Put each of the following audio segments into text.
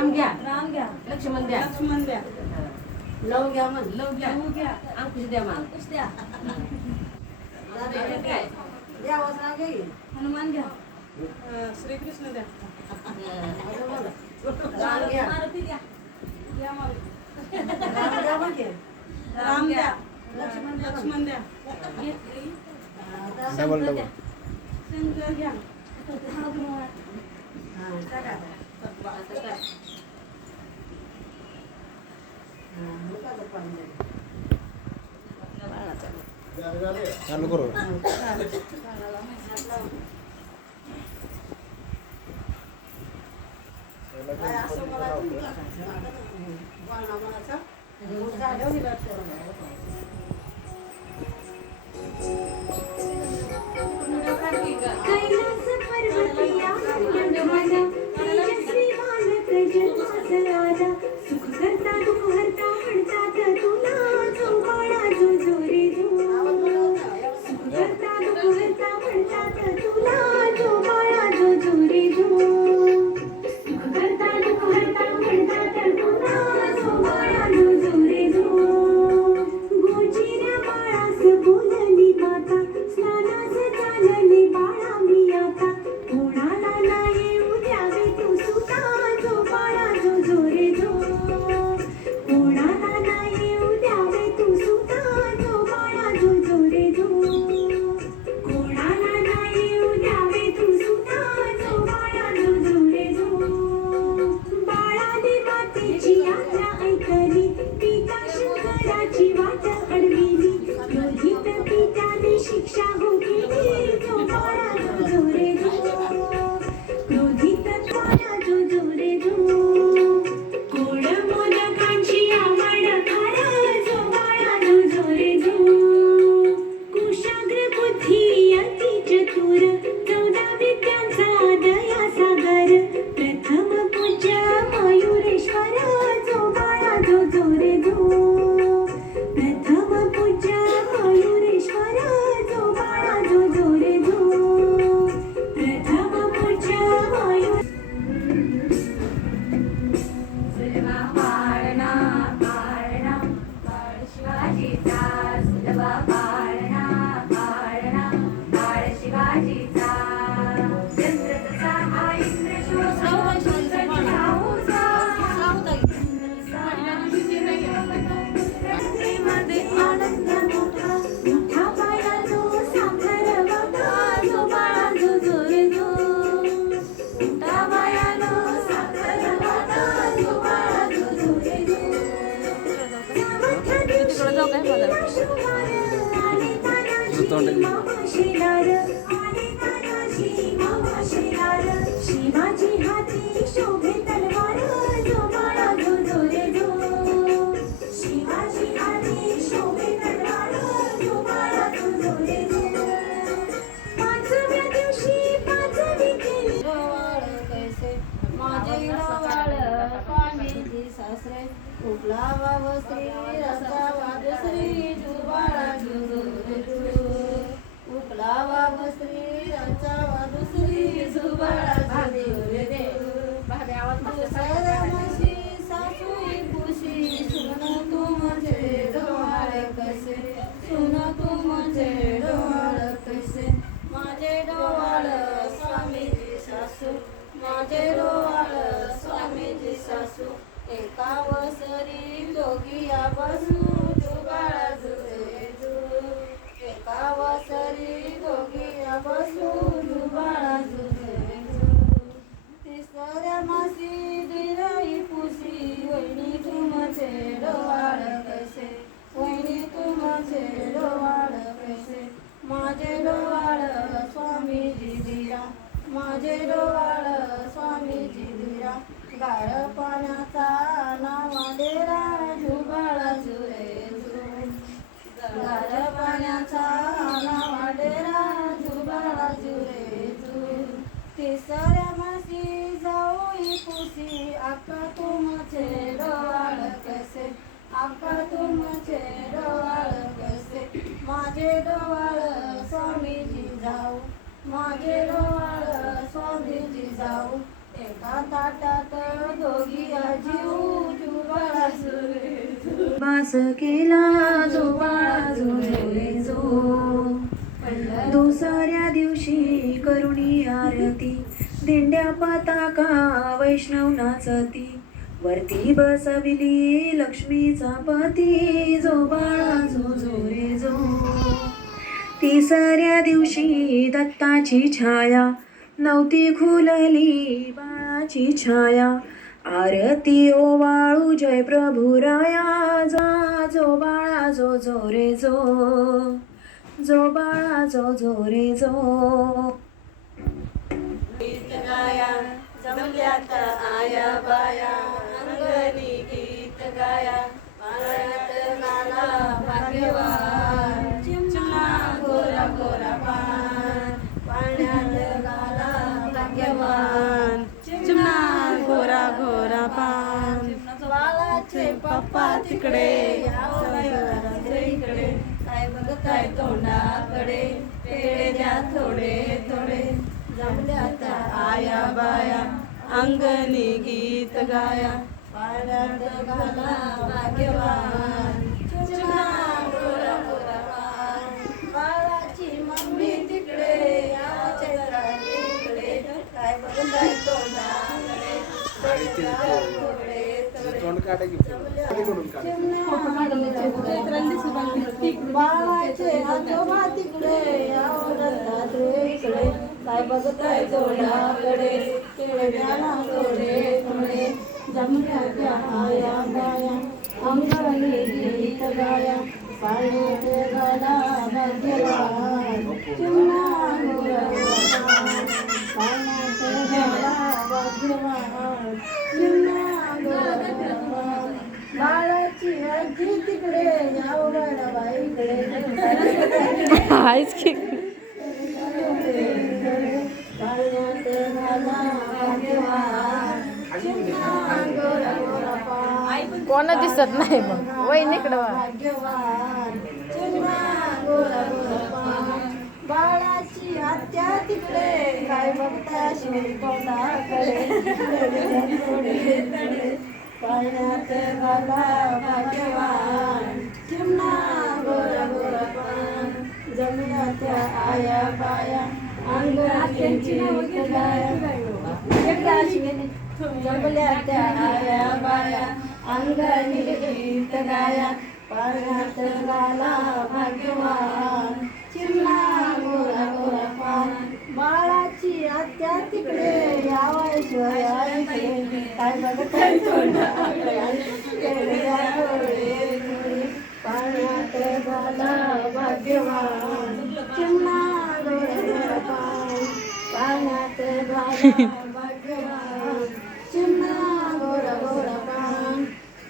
राम घ्या राम घ्या लक्ष्मण द्या लक्ष्मण द्या लव घ्या म्हण लव घ्या लहू घ्या अंकुश द्या मान अंकुश द्या काय देवाचं नाव घे की. हनुमान घ्या श्रीकृष्ण द्या राम घ्या मारुती द्या घ्या मारुती राम घ्या म्हण की. राम द्या लक्ष्मण द्या. लक्ष्मण द्या आता डबल डबल शंकर घ्या हां, टाका. आता काय हां, मुखाचं पाणी द्या. चालू करू काय असं मला बोलणं म्हणायचं. मूड झाल्यावर ही वाटतं. कैलास पर्वतिया मंडमाला तेजस्वी बालक जन्मास आला सुख करता दुःख हरता म्हणतात तुला जो बाळा जो जो रे जो सुख करता दुःख हरता म्हणतात तुला जो बाळा जो जो रे जो सुख करता दुःख हरता म्हणतात तुला जो बाळा जो जो रे जो गोचिऱ्या बाळास बोलली माता स्नानास चालली बाळा मी आता कोणाला ना येऊ द्यावे तू सुता जो बाळा जो जो रे जो कोणाला ना येऊ द्यावे तू सुता जो बाळा जो जो रे जो कोणाला ना येऊ द्यावे तू सुता जो बाळा जो जो रे जो बाळाने मातेची यात्रा ऐकली पिता शंकराची वाट अडविली क्रोधित पित्याने शिक्षा हो केली जो बाळा जो जो रे जो क्रोधित बाळा जो जो रे जो गोड मोदकांची आवड खार जो बाळा जो जो रे जो कुशाग्र बुद्धी अति चतुर 14 विद्यांचा दया सागर प्रथम पूज्य मयुरेश्वर जो बाळा जो जो रे जो प्रथम पूज्य मयुरेश्वर जो बाळा जो जो रे जो प्रथम पूज्य मयूर सुलभा पाळणा पाळणा पाळ शिवाजीचा सुलभा पाळणा पाळणा पाळ शिवाजीचा चंद्र तसा हा इंद्र शोभा मध्ये आनंद मोठा मोठा पाया जो साखर वाटा जो बाळा जो जो रे जो मोठा पायानो साखर वाटा जो बाळा जो जो रे जो सावत्र दिवशी आले तानाजी मामा शेलार आले तानाजी मामा शेलार शिवाजी हाती शोभे तलवार जो बाळा जो जो रे जो शिवाजी हाती शोभे तलवार जो बाळा जो जो रे जो पाचव्या दिवशी पाचवी केली डोवाळ कैसे माझे डोवाळ स्वामीजी सासरे कुठला वाव श्री रसावा दुसरी जुबाळा कुठला वाव श्री रसावा दुसरी जुबाळा दुसऱ्यामाशी सासूई खुशी सुन तू माझे डोवाळ कैसे सुन तू माझे डोवाळ कैसे माझे डोवाळ स्वामीजी सासू माझे डोवाळ स्वामीजी सासू एका वसरी दोघिया बसू जुगाळा जुरे जू एका वसरी दोघिया बसू जुगाळा जुरे जू तिसऱ्या मासी दिराई पुसी वहिनी तुमचे डोवाळ कैसे वहिनी तुमचे डोवाळ कैसे माझे डोवाळ स्वामीजी दिरा माझे डोवाळ स्वामीजी दिरा गाळ पाण्याचा नावा डेरा जुबाळा जुरे जू गाळ पाण्याचा नावा डेरा जुबाळा जुरे जू तिसऱ्या मासी जाऊई पुसी आका तुमचे डोवाळ कैसे आका तुमचे डोवाळ कैसे माझे डोवाळ स्वामीजी जाऊ माझे डोवाळ स्वामीजी जाऊ एका ताटात दोघी बास केला जो बाळा जो रे जो दुसऱ्या दिवशी करुणी आरती दिंड्या पताका वैष्णव नाचती वरती बसविली लक्ष्मीचा पती जो बाळा जो रे जो तिसऱ्या दिवशी दत्ताची छाया नव्हती खुलली बाळाची छाया आरती ओवाळू जय प्रभू राया जा जो बाळा जो रे जो बाळा जो रे जो गीत गाया जमल्यात आया बाया अंगणी गीत गाया पाण्यात नाला भाग्यवान चिमणा गोरा गोरा पान पाण्यात नाला भाग्यवान चिमणा गोरा गोरा पान बाळाचे पप्पा तिकडे इकडे काय बघताय तोंडाकडे पेढे द्या थोडे थोडे जमल्यात आया बाया अंगणी गीत गाया पाण्यात घाला भाग्यवान चिमणा गोरा गोरा पान बाळाची मम्मी तिकडे इकडे काय बघताय तोंडाकडे थोडे थोडे तोंड काढा की करून काढा. बाळाचे आजोबा तिकडे आवडतात इकडे काय बघताय तोंडाकडे केळे द्याना थोडे थोडे जमल्याच्या आया बाया अंगणी गीत गाया पाण्यात घाला भाग्यवान चिमणा गोरा गोरा पान पाण्यात घाला भाग्यवान चिमणा गोरा गोरा पान बाळाची आजी तिकडे आवडा बाईकडे पाण्यात घाला भाग्यवान चिमणा गोरा गोरा पान कोण दिसत नाही मग वहिनीकडं भाग्यवान चिमणा गोरा गोरा पान बाळाची आत्या तिकडे काय बघता शिवरी तोंडाकडे थोडे थोडे पाण्यात घाला भाग्यवान चिमणा गोरा गोरा पान जमल्याच्या आया बाया अंगणीची गीत गाया जमल्याच्या आया बाया अंगणी गीत गाया पाण्यात घाला भाग्यवान चिमणा गोरा गोरा पान बाळाची आत्या तिकडे यावायश्वया इकडे काय बघताय तोंडाकडे थोडे थोडे पाण्यात घाला भाग्यवान चिमणा गोरा गोरा पान पाण्यात घाला भाग्यवान चिमणा गोरा गोरा पान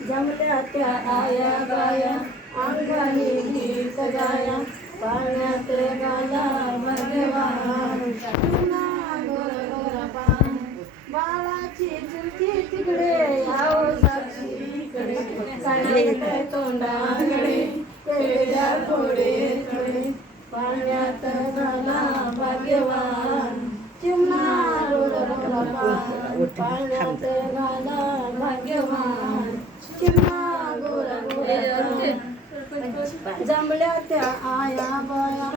जमल्या त्या आया बाया अंगणी गीत गाया पाण्यात घाला भाग्यवान चिमणा गोरा गोरा पान बाळाची चुलती तिकडे याव साक्षी इकडे सांगितलं तोंडाकडे पेढ्या थोडे थोडे पाण्यात घाला भाग्यवान चिमणा गोरा गोरा पान पाण्यात घाला भाग्यवान चिमणा गोरा गोरा पान जमल्या त्या आया बाया